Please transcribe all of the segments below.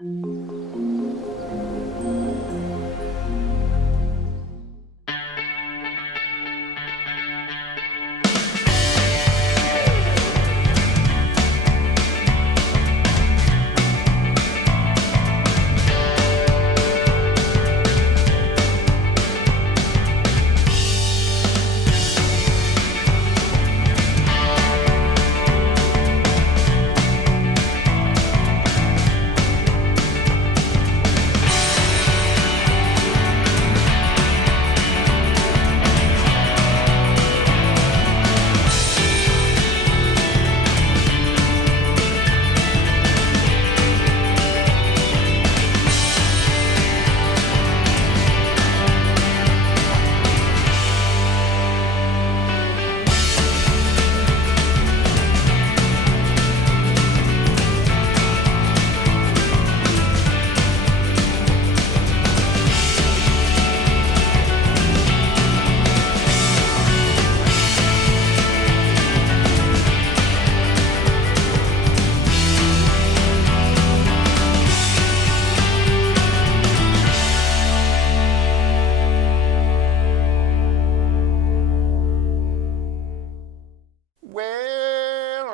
Well,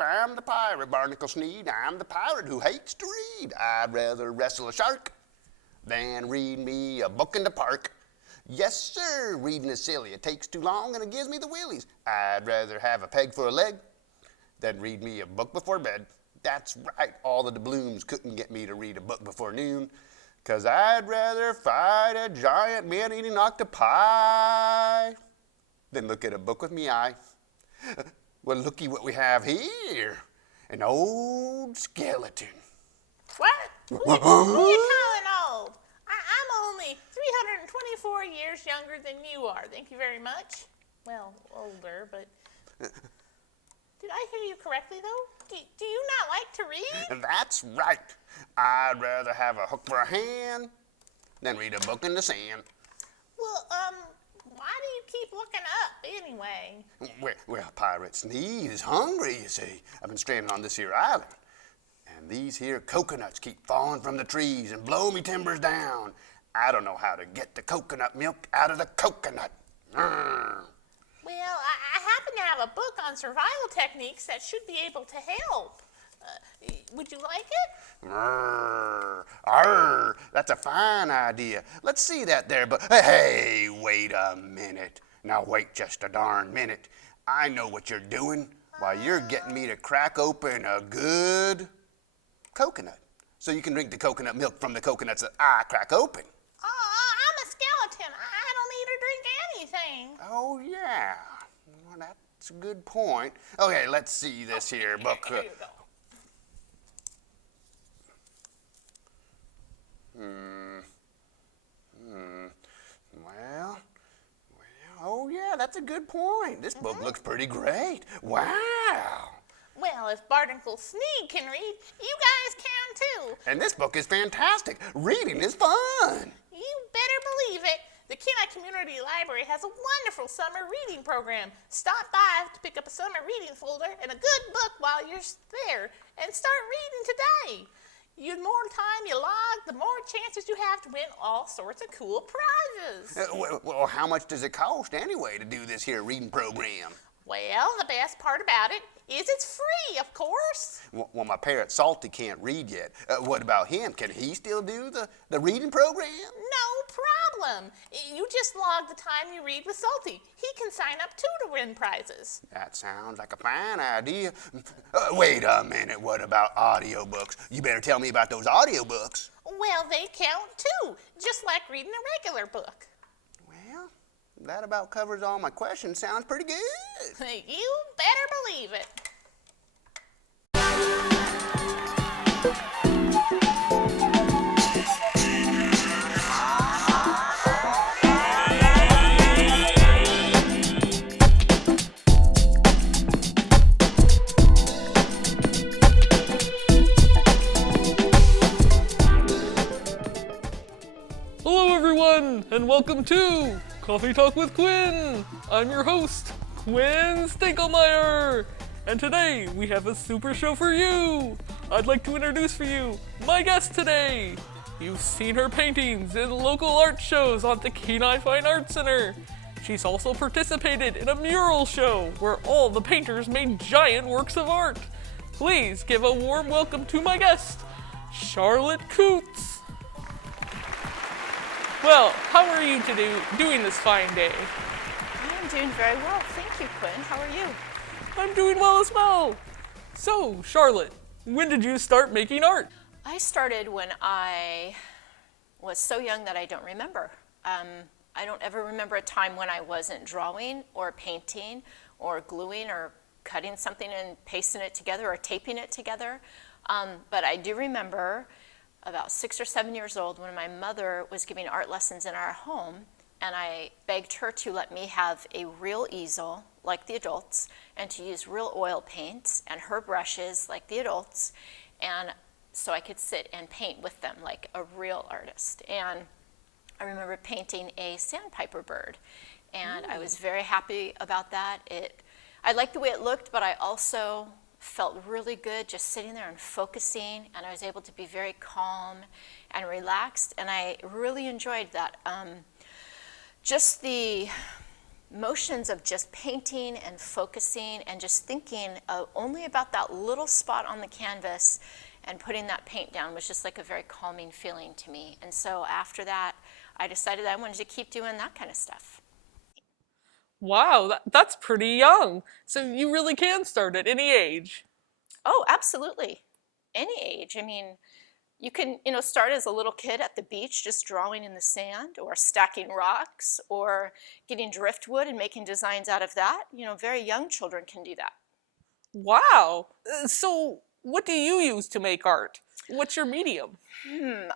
I'm the pirate, Barnacle Sneed. I'm the pirate who hates to read. I'd rather wrestle a shark than read me a book in the park. Yes, sir, reading is silly. It takes too long and it gives me the willies. I'd rather have a peg for a leg than read me a book before bed. That's right, all the doubloons couldn't get me to read a book before noon, 'cause I'd rather fight a giant man-eating octopi than look at a book with me eye. Well, looky what we have here. An old skeleton. What? Who you calling old? I'm only 324 years younger than you are. Thank you very much. Well, older, but... Did I hear you correctly, though? Do you not like to read? That's right. I'd rather have a hook for a hand than read a book in the sand. Well, why do you keep looking up, anyway? Well, Pirate Sneed is hungry, you see. I've been stranded on this here island. And these here coconuts keep falling from the trees and blow me timbers down. I don't know how to get the coconut milk out of the coconut. Well, I happen to have a book on survival techniques that should be able to help. Would you like it? That's a fine idea. Let's see that there, but hey, wait a minute. Now wait just a darn minute. I know what you're doing. Why, you're getting me to crack open a good coconut so you can drink the coconut milk from the coconuts that I crack open. I'm a skeleton. I don't need to drink anything. Oh, yeah. Well, that's a good point. Okay, let's see this here book. Here you go. Well, oh yeah, that's a good point. This book looks pretty great. Wow. Well, if Barnacle Sneed can read, you guys can too. And this book is fantastic. Reading is fun. You better believe it. The Kenai Community Library has a wonderful summer reading program. Stop by to pick up a summer reading folder and a good book while you're there and start reading today. The more time you log, the more chances you have to win all sorts of cool prizes. Well, how much does it cost anyway to do this here reading program? Well, the best part about it is it's free, of course. Well, my parrot Salty can't read yet. What about him? Can he still do the reading program? No problem. You just log the time you read with Salty. He can sign up too to win prizes. That sounds like a fine idea. Wait a minute, what about audiobooks? You better tell me about those audiobooks. Well, they count too, just like reading a regular book. Well, that about covers all my questions. Sounds pretty good. You better believe it. Hello everyone, and welcome to Coffee Talk with Quinn. I'm your host, Quinn Stinkelmeyer. And today we have a super show for you. I'd like to introduce for you my guest today. You've seen her paintings in local art shows on the Kenai Fine Arts Center. She's also participated in a mural show where all the painters made giant works of art. Please give a warm welcome to my guest, Charlotte Coots. Well, how are you doing this fine day? I'm doing very well. Thank you, Quinn. How are you? I'm doing well as well. So, Charlotte, when did you start making art? I started when I was so young that I don't remember. I don't ever remember a time when I wasn't drawing or painting or gluing or cutting something and pasting it together or taping it together. But I do remember about 6 or 7 years old when my mother was giving art lessons in our home, and I begged her to let me have a real easel like the adults and to use real oil paints and her brushes like the adults, and so I could sit and paint with them like a real artist. And I remember painting a sandpiper bird, and I was very happy about that. I liked the way it looked, but I also felt really good just sitting there and focusing, and I was able to be very calm and relaxed, and I really enjoyed that. Just the motions of just painting and focusing and just thinking only about that little spot on the canvas and putting that paint down was just like a very calming feeling to me. And so after that, I decided I wanted to keep doing that kind of stuff. Wow, that's pretty young. So you really can start at any age. Oh, absolutely. Any age. I mean, you can, start as a little kid at the beach just drawing in the sand or stacking rocks or getting driftwood and making designs out of that. Very young children can do that. Wow. So what do you use to make art? What's your medium?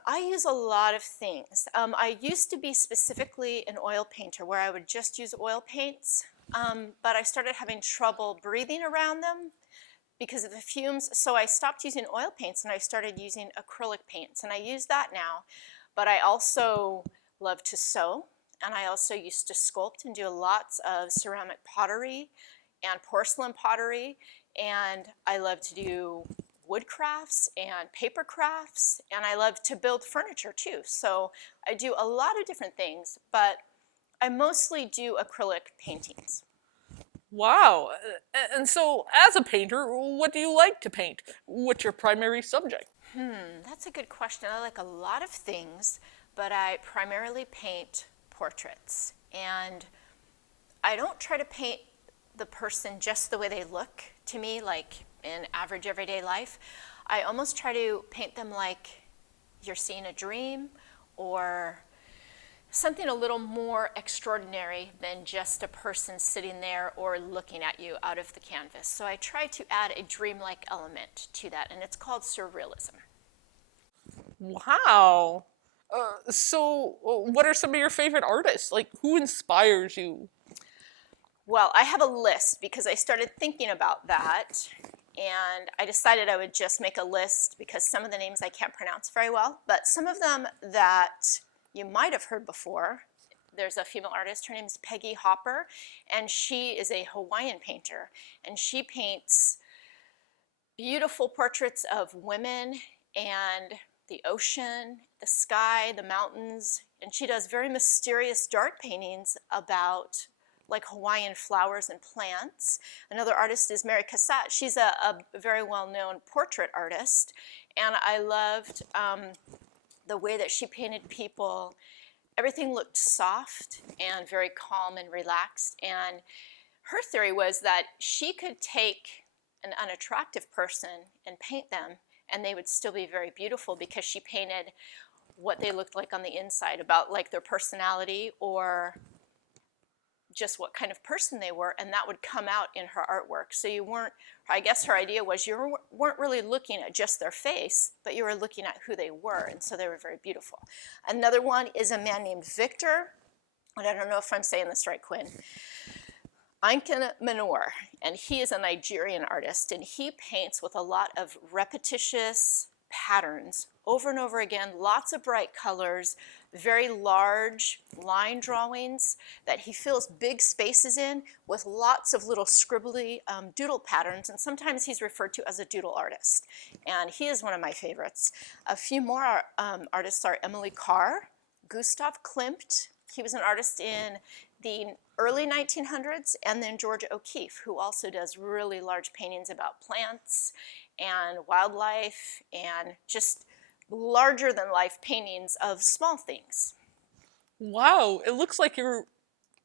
I use a lot of things. I used to be specifically an oil painter where I would just use oil paints, but I started having trouble breathing around them because of the fumes. So I stopped using oil paints and I started using acrylic paints, and I use that now. But I also love to sew, and I also used to sculpt and do lots of ceramic pottery and porcelain pottery, and I love to do wood crafts and paper crafts, and I love to build furniture too. So I do a lot of different things, but I mostly do acrylic paintings. Wow. And so as a painter, what do you like to paint? What's your primary subject? That's a good question. I like a lot of things, but I primarily paint portraits, and I don't try to paint the person just the way they look to me, like in average everyday life. I almost try to paint them like you're seeing a dream or something a little more extraordinary than just a person sitting there or looking at you out of the canvas. So I try to add a dreamlike element to that, and it's called surrealism. Wow. So what are some of your favorite artists? Like, who inspires you? Well, I have a list because I started thinking about that, and I decided I would just make a list because some of the names I can't pronounce very well, but some of them that you might have heard before. There's a female artist, her name is Peggy Hopper, and she is a Hawaiian painter, and she paints beautiful portraits of women and the ocean, the sky, the mountains, and she does very mysterious dark paintings about like Hawaiian flowers and plants. Another artist is Mary Cassatt. She's a very well-known portrait artist, and I loved the way that she painted people. Everything looked soft and very calm and relaxed, and her theory was that she could take an unattractive person and paint them, and they would still be very beautiful because she painted what they looked like on the inside, about like their personality or just what kind of person they were, and that would come out in her artwork. So you weren't, I guess her idea was you weren't really looking at just their face, but you were looking at who they were, and so they were very beautiful. Another one is a man named Victor, and I don't know if I'm saying this right, Quinn, Ainken Manor, and he is a Nigerian artist, and he paints with a lot of repetitious patterns over and over again, lots of bright colors, very large line drawings that he fills big spaces in with lots of little scribbly doodle patterns, and sometimes he's referred to as a doodle artist, and he is one of my favorites. A few more artists are Emily Carr, Gustav Klimt. He was an artist in the early 1900s, and then Georgia O'Keeffe, who also does really large paintings about plants and wildlife and just larger than life paintings of small things. Wow, it looks like you're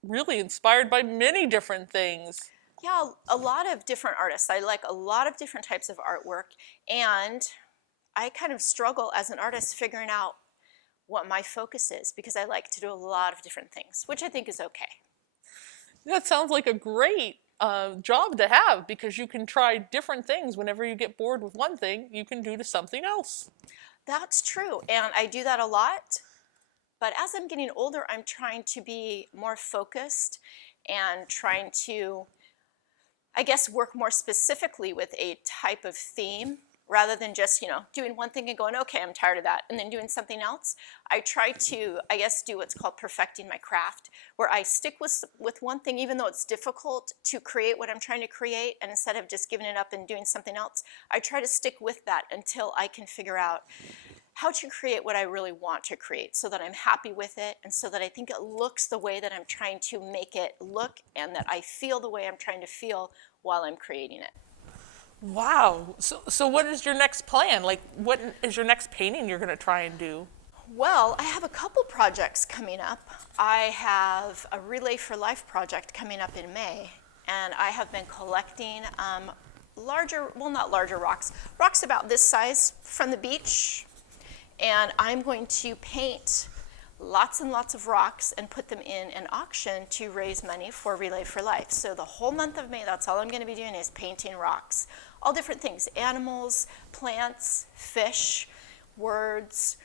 really inspired by many different things. Yeah, a lot of different artists. I like a lot of different types of artwork, and I kind of struggle as an artist figuring out what my focus is because I like to do a lot of different things, which I think is okay. That sounds like a great job to have because you can try different things. Whenever you get bored with one thing, you can do to something else. That's true, and I do that a lot. But as I'm getting older, I'm trying to be more focused and trying to, I guess, work more specifically with a type of theme rather than just, doing one thing and going, okay, I'm tired of that, and then doing something else. I try to, I guess, do what's called perfecting my craft, where I stick with one thing, even though it's difficult to create what I'm trying to create, and instead of just giving it up and doing something else, I try to stick with that until I can figure out how to create what I really want to create so that I'm happy with it and so that I think it looks the way that I'm trying to make it look and that I feel the way I'm trying to feel while I'm creating it. Wow. So what is your next plan? Like, what is your next painting you're going to try and do? Well, I have a couple projects coming up. I have a Relay for Life project coming up in May, and I have been collecting not larger rocks about this size from the beach, and I'm going to paint lots and lots of rocks and put them in an auction to raise money for Relay for Life. So the whole month of May, that's all I'm going to be doing is painting rocks. All different things, animals, plants, fish, words,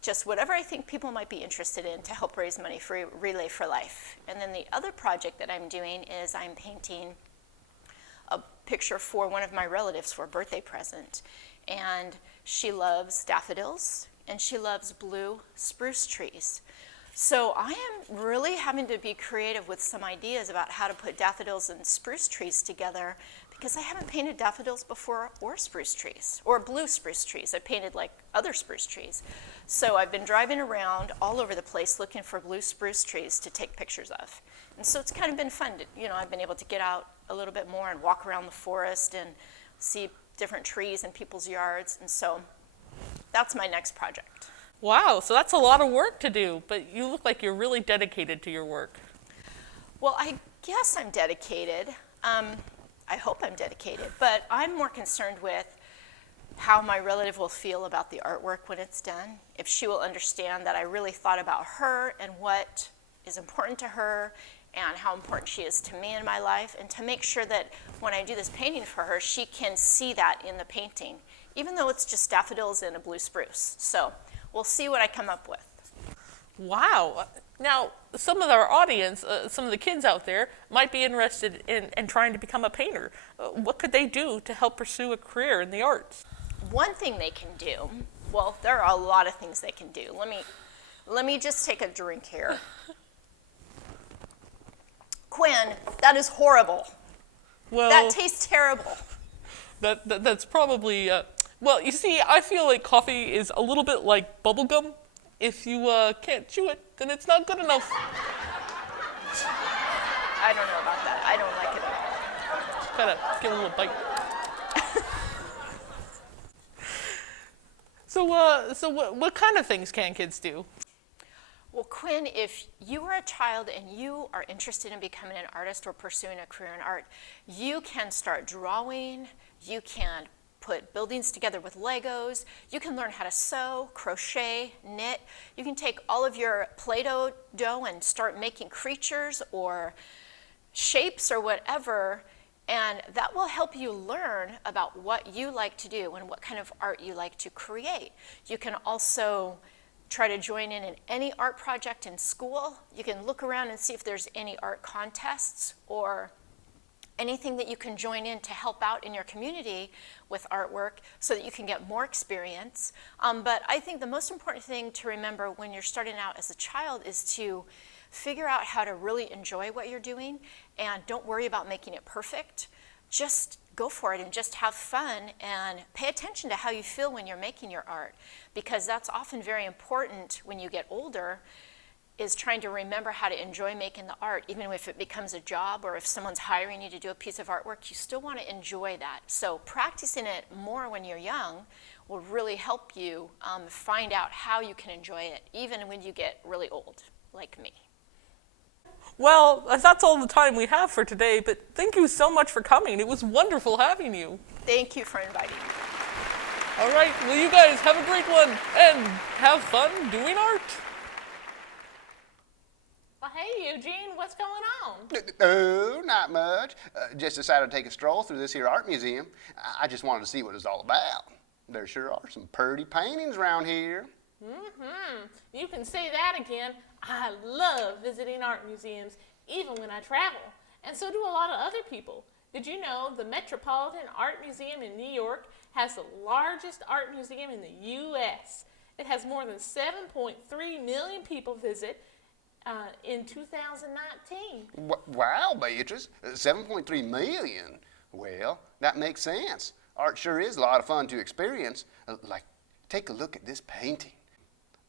just whatever I think people might be interested in to help raise money for Relay for Life. And then the other project that I'm doing is I'm painting a picture for one of my relatives for a birthday present. And she loves daffodils and she loves blue spruce trees. So I am really having to be creative with some ideas about how to put daffodils and spruce trees together because I haven't painted daffodils before or spruce trees or blue spruce trees. I painted like other spruce trees. So I've been driving around all over the place looking for blue spruce trees to take pictures of. And so it's kind of been fun. I've been able to get out a little bit more and walk around the forest and see different trees in people's yards. And so that's my next project. Wow, so that's a lot of work to do, but you look like you're really dedicated to your work. Well, I guess I'm dedicated. I hope I'm dedicated, but I'm more concerned with how my relative will feel about the artwork when it's done, if she will understand that I really thought about her and what is important to her and how important she is to me in my life, and to make sure that when I do this painting for her, she can see that in the painting, even though it's just daffodils and a blue spruce. So we'll see what I come up with. Wow. Now, some of our audience, some of the kids out there, might be interested in trying to become a painter. What could they do to help pursue a career in the arts? One thing they can do, well, there are a lot of things they can do. Let me just take a drink here. Quinn, that is horrible. Well, that tastes terrible. That's probably, well, you see, I feel like coffee is a little bit like bubble gum. If you can't chew it, then it's not good enough. I don't know about that. I don't like it at all. Just kind of give it a little bite. So what kind of things can kids do? Well, Quinn, if you are a child and you are interested in becoming an artist or pursuing a career in art, you can start drawing, you can put buildings together with Legos, you can learn how to sew, crochet, knit, you can take all of your Play-Doh dough and start making creatures or shapes or whatever, and that will help you learn about what you like to do and what kind of art you like to create. You can also try to join in any art project in school. You can look around and see if there's any art contests or anything that you can join in to help out in your community with artwork so that you can get more experience. But I think the most important thing to remember when you're starting out as a child is to figure out how to really enjoy what you're doing, and don't worry about making it perfect. Just go for it and just have fun, and pay attention to how you feel when you're making your art, because that's often very important when you get older, is trying to remember how to enjoy making the art. Even if it becomes a job or if someone's hiring you to do a piece of artwork, you still want to enjoy that. So practicing it more when you're young will really help you find out how you can enjoy it, even when you get really old, like me. Well, that's all the time we have for today, but thank you so much for coming. It was wonderful having you. Thank you for inviting me. All right, well, you guys have a great one, and have fun doing art. Well, hey, Eugene, what's going on? Oh, not much. Just decided to take a stroll through this here art museum. I just wanted to see what it was all about. There sure are some pretty paintings around here. You can say that again. I love visiting art museums, even when I travel. And so do a lot of other people. Did you know the Metropolitan Art Museum in New York has the largest art museum in the U.S.? It has more than 7.3 million people visit in 2019. Wow, Beatrice, 7.3 million. Well, that makes sense. Art sure is a lot of fun to experience. Like, take a look at this painting.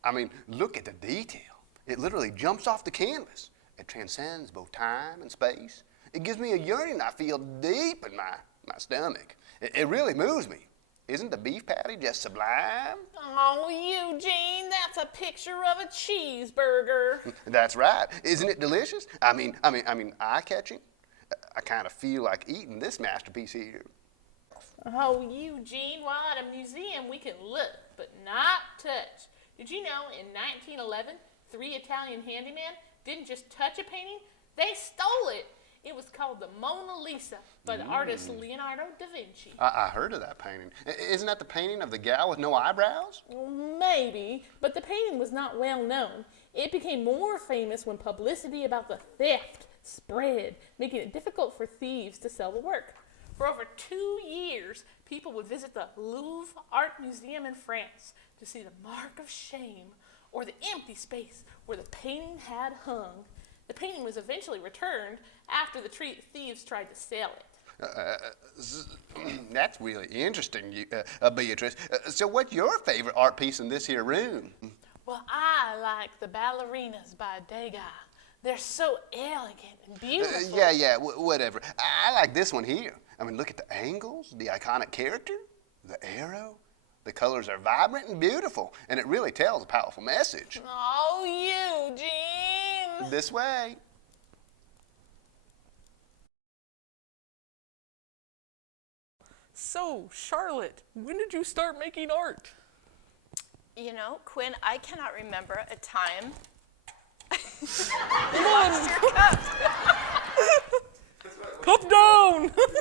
I mean, look at the detail. It literally jumps off the canvas. It transcends both time and space. It gives me a yearning I feel deep in my stomach. It really moves me. Isn't the beef patty just sublime? Oh, Eugene, that's a picture of a cheeseburger. That's right. Isn't it delicious? I mean, eye-catching. I kind of feel like eating this masterpiece here. Oh, Eugene, while at a museum we can look, but not touch. Did you know in 1911, 3 Italian handymen didn't just touch a painting, they stole it. It was called the Mona Lisa by the artist Leonardo da Vinci. I heard of that painting. Isn't that the painting of the gal with no eyebrows? Maybe, but the painting was not well known. It became more famous when publicity about the theft spread, making it difficult for thieves to sell the work. For over 2 years, people would visit the Louvre Art Museum in France to see the mark of shame, or the empty space where the painting had hung. The painting was eventually returned after the thieves tried to sell it. That's really interesting, Beatrice. So what's your favorite art piece in this here room? Well, I like the ballerinas by Degas. They're so elegant and beautiful. Whatever. I like this one here. I mean, look at the angles, the iconic character, the arrow. The colors are vibrant and beautiful, and it really tells a powerful message. Oh, Eugene! This way. So, Charlotte, when did you start making art? You know, Quinn, I cannot remember a time. Come on! Cup down!